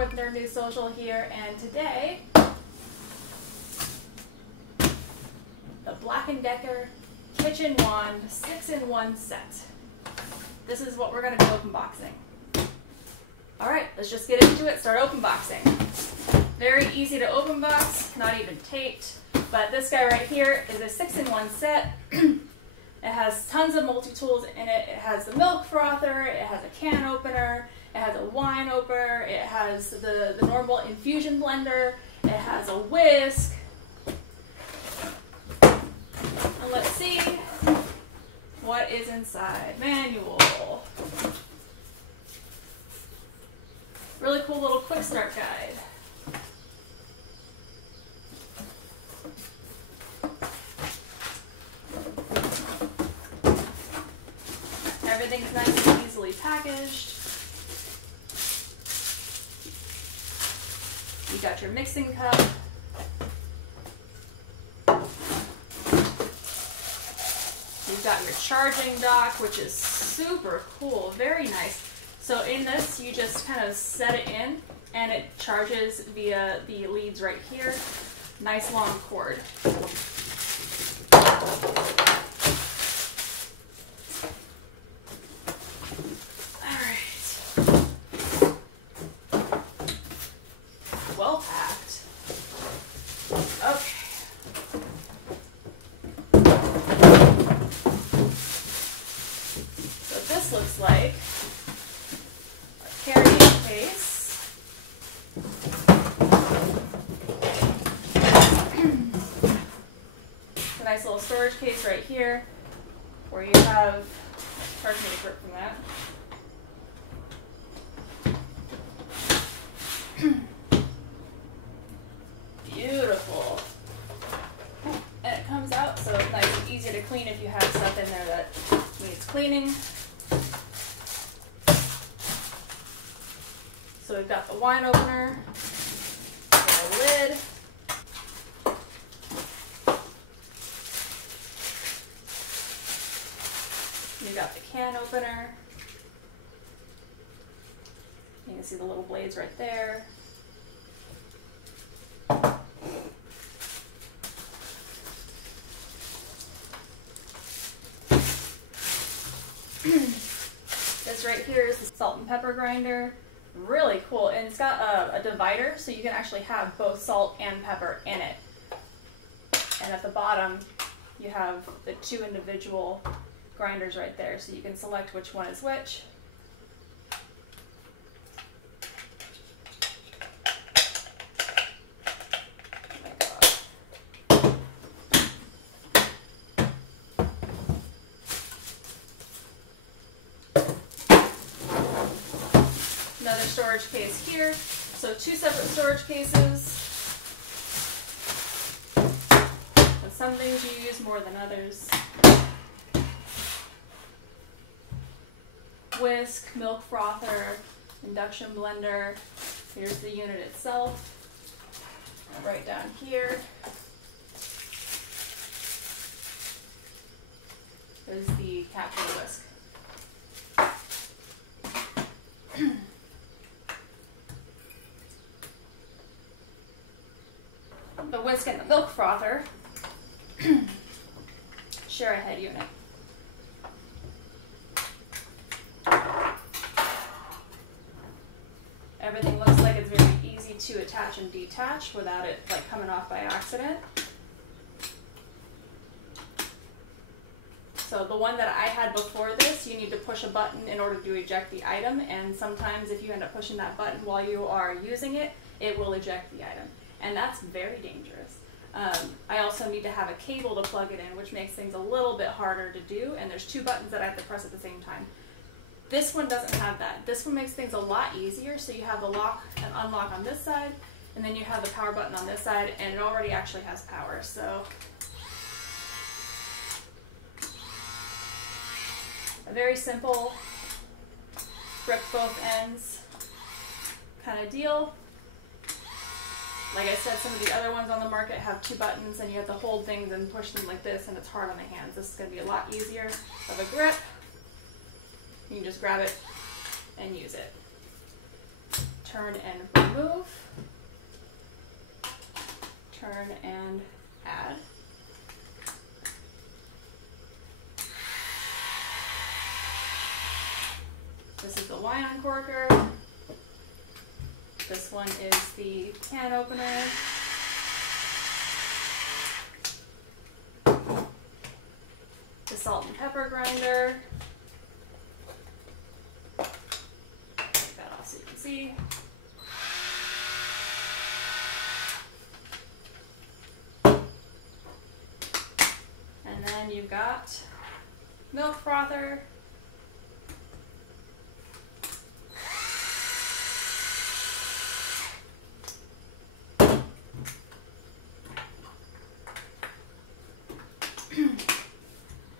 with Nerd News Social here, and today, the Black & Decker Kitchen Wand 6-in-1 set. This is what we're going to be open boxing. Alright, let's just get into it, start open boxing. Very easy to open box, not even taped, but this guy right here is a 6-in-1 set. It has tons of multi-tools in it. It has the milk frother, it has a can opener, it has a wine opener, it has the normal infusion blender, it has a whisk. And let's see what is inside. Manual. Really cool little quick start guide. Everything's nice and easily packaged. You got your mixing cup. You've got your charging dock, which is super cool, very nice. So in this, you just kind of set it in, and it charges via the leads right here. Nice long cord. Well packed. Okay. So this looks like a carrying case. A nice little storage case right here where you have, hard for me to grip from that. Beautiful. And it comes out so it's nice and easy to clean if you have stuff in there that needs cleaning. So we've got the wine opener, the lid, you've got the can opener. You can see the little blades right there. This right here is the salt and pepper grinder. Really cool, and it's got a divider so you can actually have both salt and pepper in it. And at the bottom you have the two individual grinders right there so you can select which one is which. Another storage case here. So two separate storage cases. And some things you use more than others. Whisk, milk frother, induction blender. Here's the unit itself. And right down here is the capsule whisk. The whisk and the milk frother share a head unit. Everything looks like it's very easy to attach and detach without it like coming off by accident. So the one that I had before this, you need to push a button in order to eject the item, and sometimes if you end up pushing that button while you are using it, it will eject the item. And that's very dangerous. I also need to have a cable to plug it in, which makes things a little bit harder to do, and there's two buttons that I have to press at the same time. This one doesn't have that. This one makes things a lot easier, so you have the lock and unlock on this side, and then you have the power button on this side, and it already actually has power, so. A very simple, grip both ends kind of deal. Like I said, some of the other ones on the market have two buttons and you have to hold things and push them like this, and it's hard on the hands. This is going to be a lot easier of a grip. You can just grab it and use it. turn and remove, turn and add. This is the wine uncorker. This one is the can opener. The salt and pepper grinder. Take that off so you can see. And then you've got milk frother.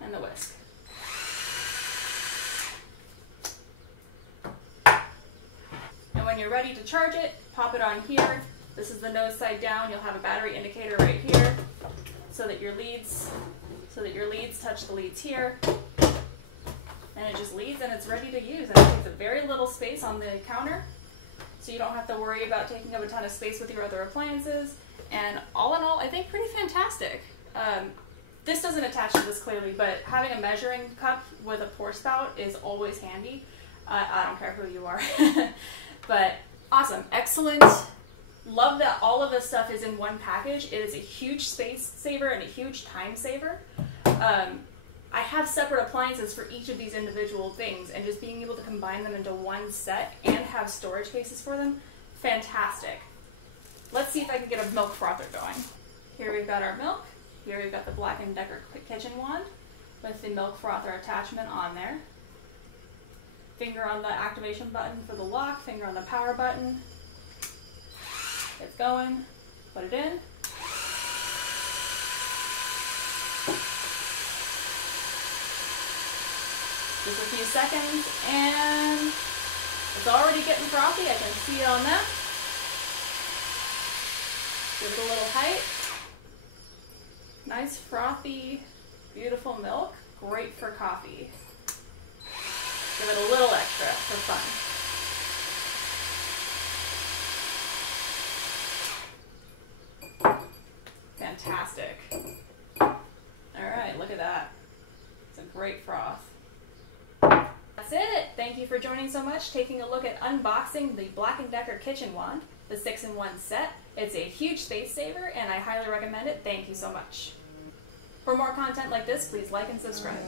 And the whisk. And when you're ready to charge it, pop it on here. This is the nose side down. You'll have a battery indicator right here so that your leads touch the leads here. And it just leads and it's ready to use. And it takes a very little space on the counter, so you don't have to worry about taking up a ton of space with your other appliances. And all in all, I think pretty fantastic. This doesn't attach to this clearly, but having a measuring cup with a pour spout is always handy. I don't care who you are. But awesome, excellent. Love that all of this stuff is in one package. It is a huge space saver and a huge time saver. I have separate appliances for each of these individual things, and just being able to combine them into one set and have storage cases for them, fantastic. Let's see if I can get a milk frother going. Here we've got our milk. Here we've got the Black & Decker kitchen wand with the milk frother attachment on there. Finger on the activation button for the lock, finger on the power button. It's going, put it in. Just a few seconds and it's already getting frothy. I can see it on that. Give it a little height. Nice frothy, beautiful milk. Great for coffee. Give it a little extra for fun. Fantastic. Alright, look at that. It's a great froth. That's it. Thank you for joining so much, taking a look at unboxing the Black & Decker kitchen wand, the 6-in-1 set. It's a huge space saver and I highly recommend it. Thank you so much. For more content like this, please like and subscribe.